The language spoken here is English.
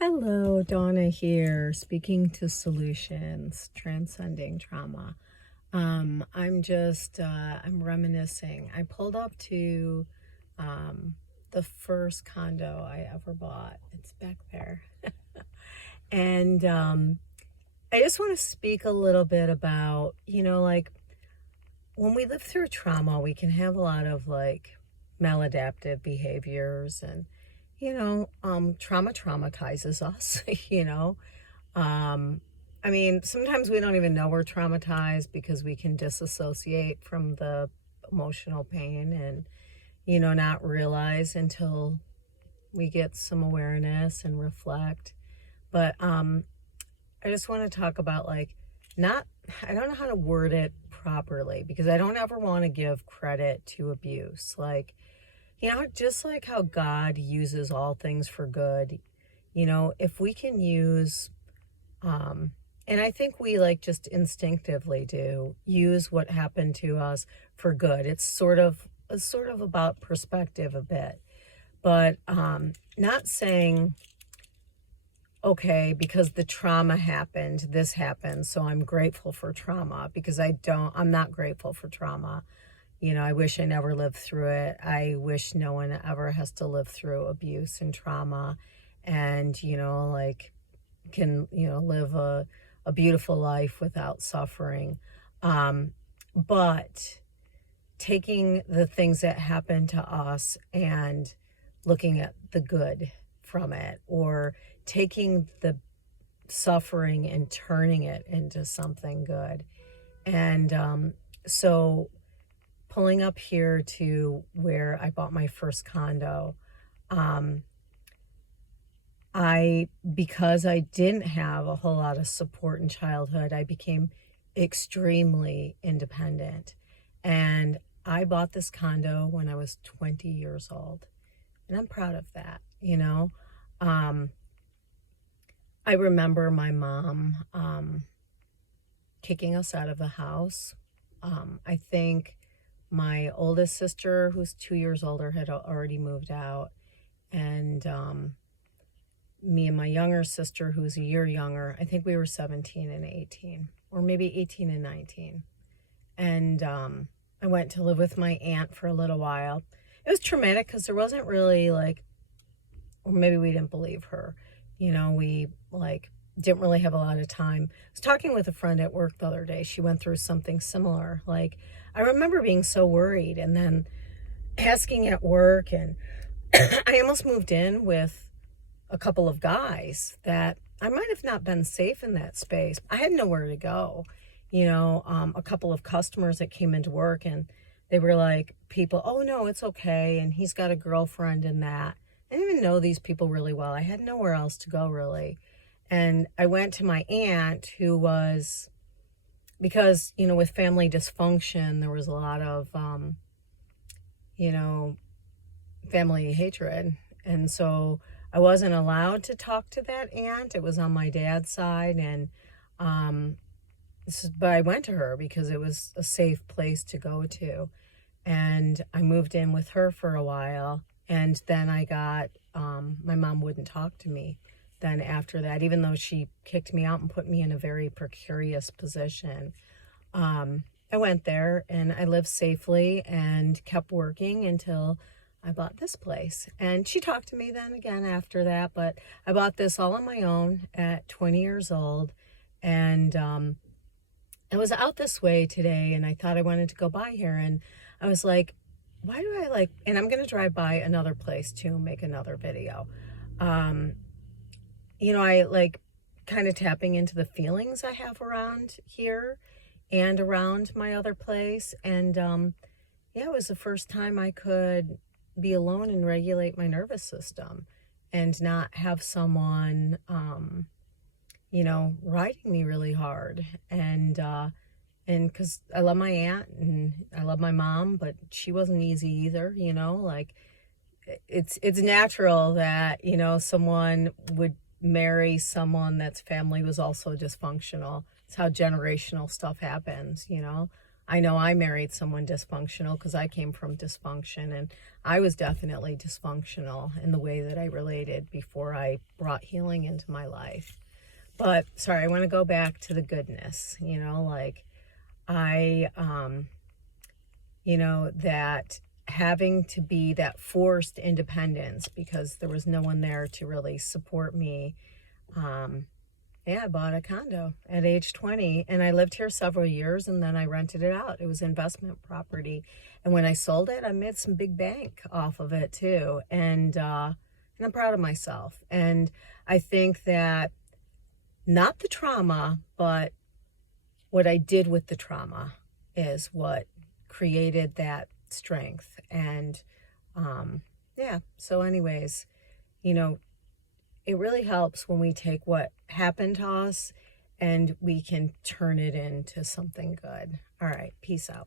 Hello, Donna here, speaking to solutions, transcending trauma. I'm reminiscing. I pulled up to the first condo I ever bought. It's back there. And I just want to speak a little bit about, like when we live through trauma, we can have a lot of like maladaptive behaviors and trauma traumatizes us. Um, I mean, sometimes we don't even know we're traumatized because we can disassociate from the emotional pain and, not realize until we get some awareness and reflect. But I just want to talk about not, I don't know how to word it properly because I don't ever want to give credit to abuse. Just like how God uses all things for good, if we can use, and I think we just instinctively do use what happened to us for good. It's sort of about perspective a bit, but not saying, okay, because the trauma happened, this happened, so I'm grateful for trauma because I'm not grateful for trauma. I wish I never lived through it. I wish no one ever has to live through abuse and trauma and, can, live a beautiful life without suffering. But taking the things that happen to us and looking at the good from it, or taking the suffering and turning it into something good. And so pulling up here to where I bought my first condo, because I didn't have a whole lot of support in childhood, I became extremely independent. And I bought this condo when I was 20 years old. And I'm proud of that, I remember my mom kicking us out of the house. I think my oldest sister, who's 2 years older, had already moved out. And me and my younger sister, who's a year younger, I think we were 17 and 18, or maybe 18 and 19. And I went to live with my aunt for a little while. It was traumatic because there wasn't really or maybe we didn't believe her. We didn't really have a lot of time. I was talking with a friend at work the other day. She went through something similar. I remember being so worried and then asking at work, and I almost moved in with a couple of guys that I might have not been safe in that space. I had nowhere to go. A couple of customers that came into work and they were like, people, oh no, it's okay. And he's got a girlfriend and that. I didn't even know these people really well. I had nowhere else to go really. And I went to my aunt who was, because, with family dysfunction, there was a lot of, family hatred. And so I wasn't allowed to talk to that aunt. It was on my dad's side. And, but I went to her because it was a safe place to go to. And I moved in with her for a while. And then I got, my mom wouldn't talk to me then after that, even though she kicked me out and put me in a very precarious position. I went there and I lived safely and kept working until I bought this place. And she talked to me then again after that, but I bought this all on my own at 20 years old. And I was out this way today and I thought I wanted to go by here. And I was like, why do I and I'm going to drive by another place too, make another video. I kind of tapping into the feelings I have around here and around my other place. And it was the first time I could be alone and regulate my nervous system and not have someone, riding me really hard. And because I love my aunt and I love my mom, but she wasn't easy either, it's natural that, someone would marry someone that's family was also dysfunctional. It's how generational stuff happens, I know I married someone dysfunctional because I came from dysfunction, and I was definitely dysfunctional in the way that I related before I brought healing into my life. But sorry, I want to go back to the goodness, like I, that having to be that forced independence because there was no one there to really support me. Yeah, I bought a condo at age 20 and I lived here several years and then I rented it out. It was investment property. And when I sold it, I made some big bank off of it too. And I'm proud of myself. And I think that not the trauma, but what I did with the trauma is what created that strength. And yeah, so anyways, you know, it really helps when we take what happened to us and we can turn it into something good. All right, peace out.